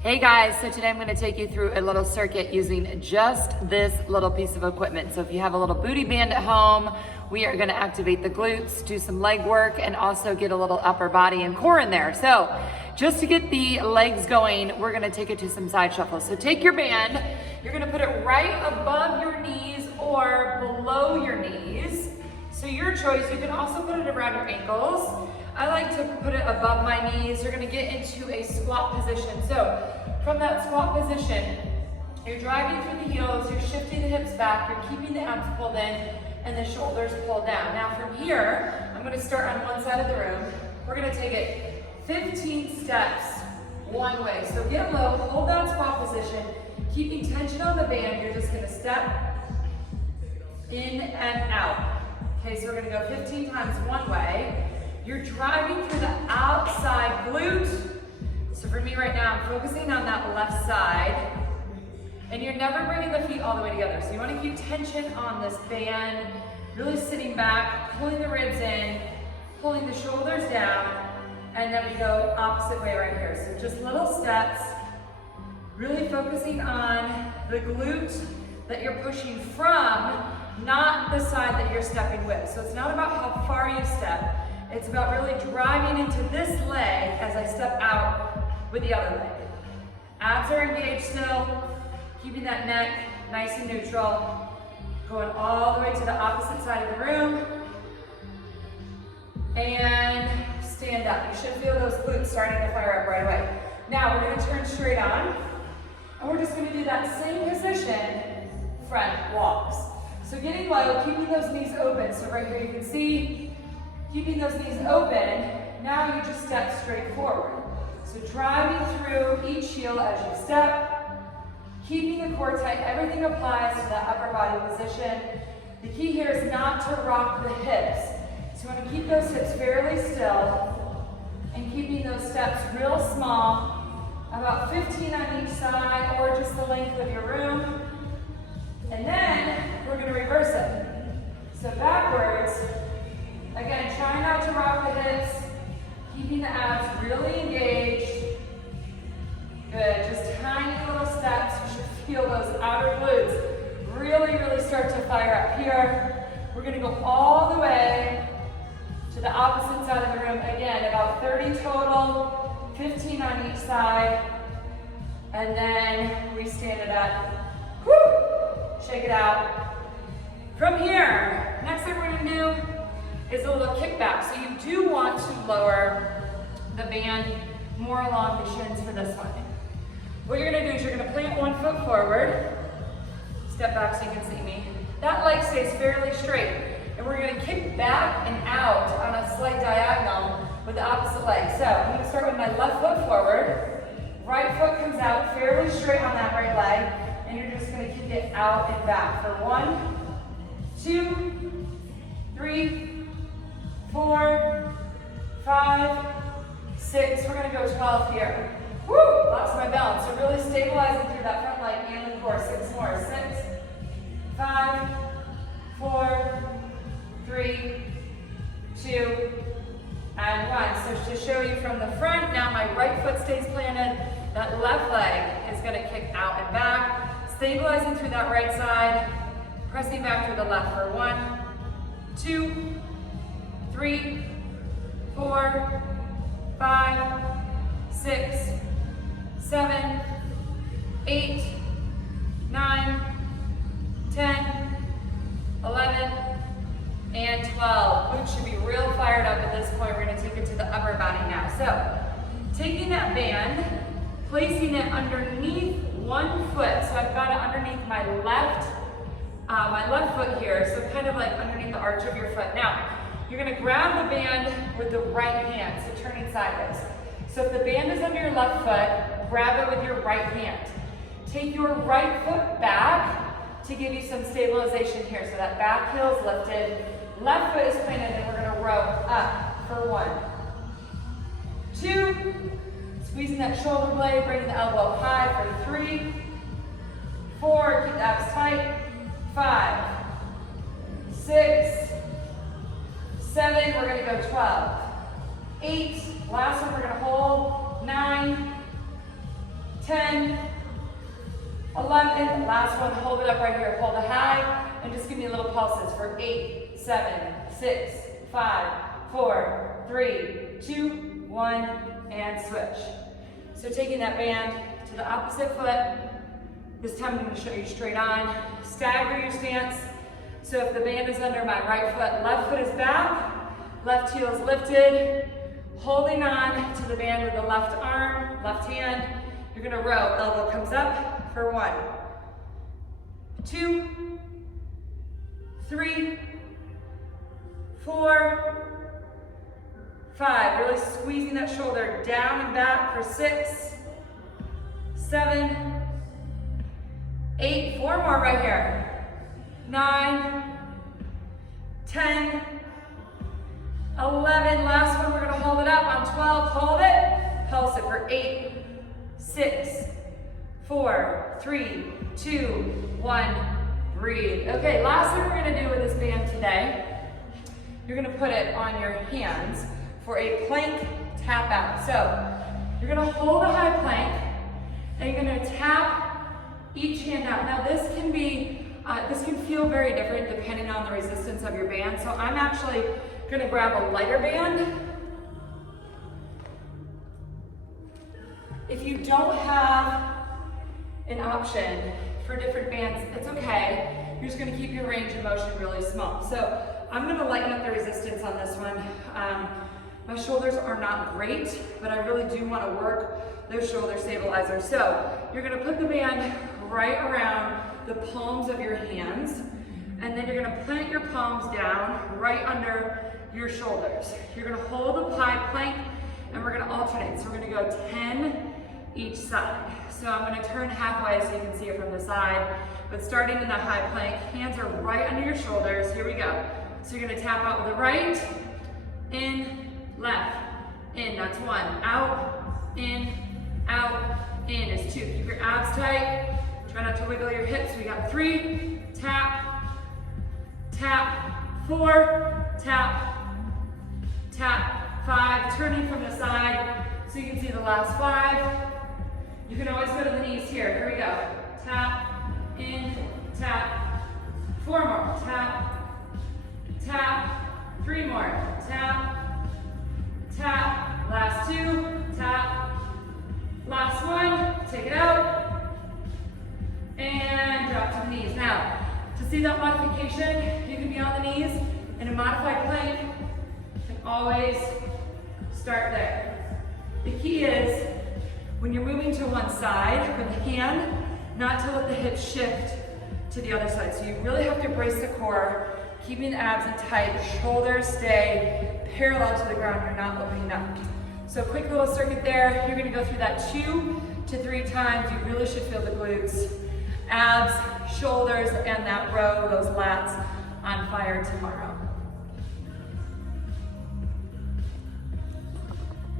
Hey guys, so today I'm going to take you through a little circuit using just this little piece of equipment. So if you have a little booty band at home, we are going to activate the glutes, do some leg work, and also get a little upper body and core in there. So just to get the legs going, we're going to take it to some side shuffles. So take your band, you're going to put it right above your knees or below your knees. So your choice, you can also put it around your ankles. I like to put it above my knees. You're gonna get into a squat position. So from that squat position, you're driving through the heels, you're shifting the hips back, you're keeping the abs pulled in and the shoulders pulled down. Now from here, I'm gonna start on one side of the room. We're gonna take it 15 steps one way. So get low, hold that squat position, keeping tension on the band. You're just gonna step in and out. Okay, so we're gonna go 15 times one way. You're driving through the outside glute. So for me right now, I'm focusing on that left side. And you're never bringing the feet all the way together. So you want to keep tension on this band, really sitting back, pulling the ribs in, pulling the shoulders down, and then we go opposite way right here. So just little steps, really focusing on the glute that you're pushing from, not the side that you're stepping with. So it's not about how far you step. It's about really driving into this leg as I step out with the other leg. Abs are engaged still, keeping that neck nice and neutral. Going all the way to the opposite side of the room. And stand up. You should feel those glutes starting to fire up right away. Now we're gonna turn straight on. And we're just gonna do that same position, front walks. So getting low, keeping those knees open. So right here you can see, keeping those knees open, now you just step straight forward. So driving through each heel as you step, keeping the core tight, everything applies to that upper body position. The key here is not to rock the hips. So you want to keep those hips fairly still and keeping those steps real small, about 15 on each side or just the length of your room. And then we're going to reverse it. So backwards. Again, try not to rock the hips, keeping the abs really engaged. Good, just tiny little steps. You should feel those outer glutes really start to fire up here. We're gonna go all the way to the opposite side of the room. Again, about 30 total, 15 on each side. And then we stand it up. Woo! Shake it out. From here, next thing we're gonna do is a little kickback. So you do want to lower the band more along the shins for this one. What you're gonna do is you're gonna plant one foot forward, step back so you can see me. That leg stays fairly straight. And we're gonna kick back and out on a slight diagonal with the opposite leg. So I'm gonna start with my left foot forward, right foot comes out fairly straight on that right leg, and you're just gonna kick it out and back for 1, 2, 3, 4, 5, 6. We're gonna go 12 here. Woo! Lost my balance. So really stabilizing through that front leg and the core. 6 more. 6, 5, 4, 3, 2, and 1. So to show you from the front, now my right foot stays planted. That left leg is gonna kick out and back. Stabilizing through that right side. Pressing back through the left for 1, 2, 3, 4, 5, 6, 7, 8, 9, 10, 11, and 12. Glutes should be real fired up at this point. We're going to take it to the upper body now. So, taking that band, placing it underneath one foot. So I've got it underneath my left foot here. So kind of like underneath the arch of your foot. Now, you're gonna grab the band with the right hand, so turning sideways. So if the band is under your left foot, grab it with your right hand. Take your right foot back to give you some stabilization here. So that back heel is lifted, left foot is planted, and we're gonna row up for 1, 2, squeezing that shoulder blade, bringing the elbow high for 3, 4, keep the abs tight, 5, 6, 7, we're gonna go 12, 8, last one we're gonna hold, 9, 10, 11, last one, hold it up right here, hold it high, and just give me little pulses for 8, 7, 6, 5, 4, 3, 2, 1, and switch. So taking that band to the opposite foot, this time I'm going to show you straight on, stagger your stance. So if the band is under my right foot, left foot is back, left heel is lifted, holding on to the band with the left arm, left hand. You're going to row, elbow comes up for 1, 2, 3, 4, 5. Really squeezing that shoulder down and back for 6, 7, 8. 4 more right here. 9, 10, 11. Last one, we're going to hold it up on 12. Hold it. Pulse it for 8, 6, 4, 3, 2, 1. Breathe. Okay, last thing we're going to do with this band today, you're going to put it on your hands for a plank tap out. So you're going to hold a high plank and you're going to tap each hand out. Now this can feel very different depending on the resistance of your band. So I'm actually going to grab a lighter band. If you don't have an option for different bands, it's okay. You're just going to keep your range of motion really small. So I'm going to lighten up the resistance on this one. My shoulders are not great, but I really do want to work those shoulder stabilizers. So you're going to put the band right around the palms of your hands, and then you're going to plant your palms down right under your shoulders. You're going to hold a high plank, and we're going to alternate. So we're going to go 10 each side. So I'm going to turn halfway so you can see it from the side, but starting in that high plank, hands are right under your shoulders. Here we go. So you're going to tap out with the right, in, left, in, that's 1, out, in is 2. Keep your abs tight, try not to wiggle your hips. We got 3, tap, tap, 4, tap, tap, 5, turning from the side so you can see the last 5. You can always go to the knees here. Here we go. Tap, in, tap, 4 more, tap, tap, 3 more, tap, tap, last 2, tap, last 1, take it out, and drop to the knees. Now, to see that modification, you can be on the knees in a modified plank, and always start there. The key is, when you're moving to one side with the hand, not to let the hips shift to the other side. So you really have to brace the core, keeping the abs in tight, shoulders stay parallel to the ground, you're not opening up. So quick little circuit there. You're gonna go through that 2 to 3 times. You really should feel the glutes, abs, shoulders, and that row, those lats on fire tomorrow.